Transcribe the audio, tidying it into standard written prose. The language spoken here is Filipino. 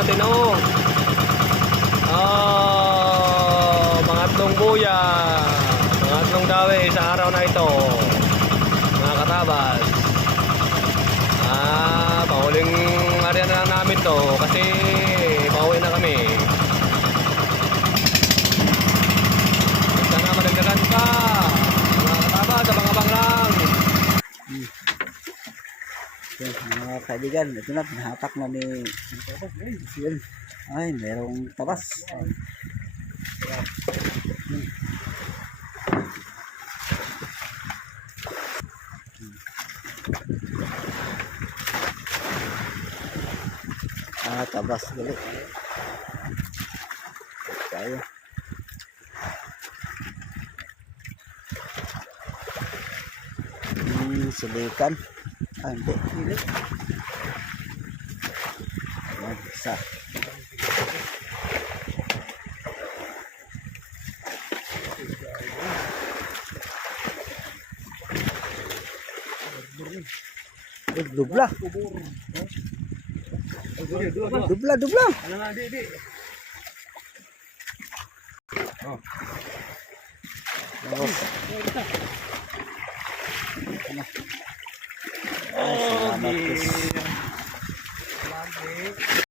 natin, oh. Mga tatlong buya, mga tatlong dawi sa araw na ito, mga katabas. Pahuling area na lang namin to kasi pauwi na kami. Sana madagdagan pa, mga katabas, abang-abang lang. Yan, mga kaibigan, ito na, pinahatak na ni yun. Ay, merong tabas. Tabas dali. Tayo. Sulikan. Hindi. Ayan, isa. Dubla. Dubla. Ano na, di. Oh. Salamat.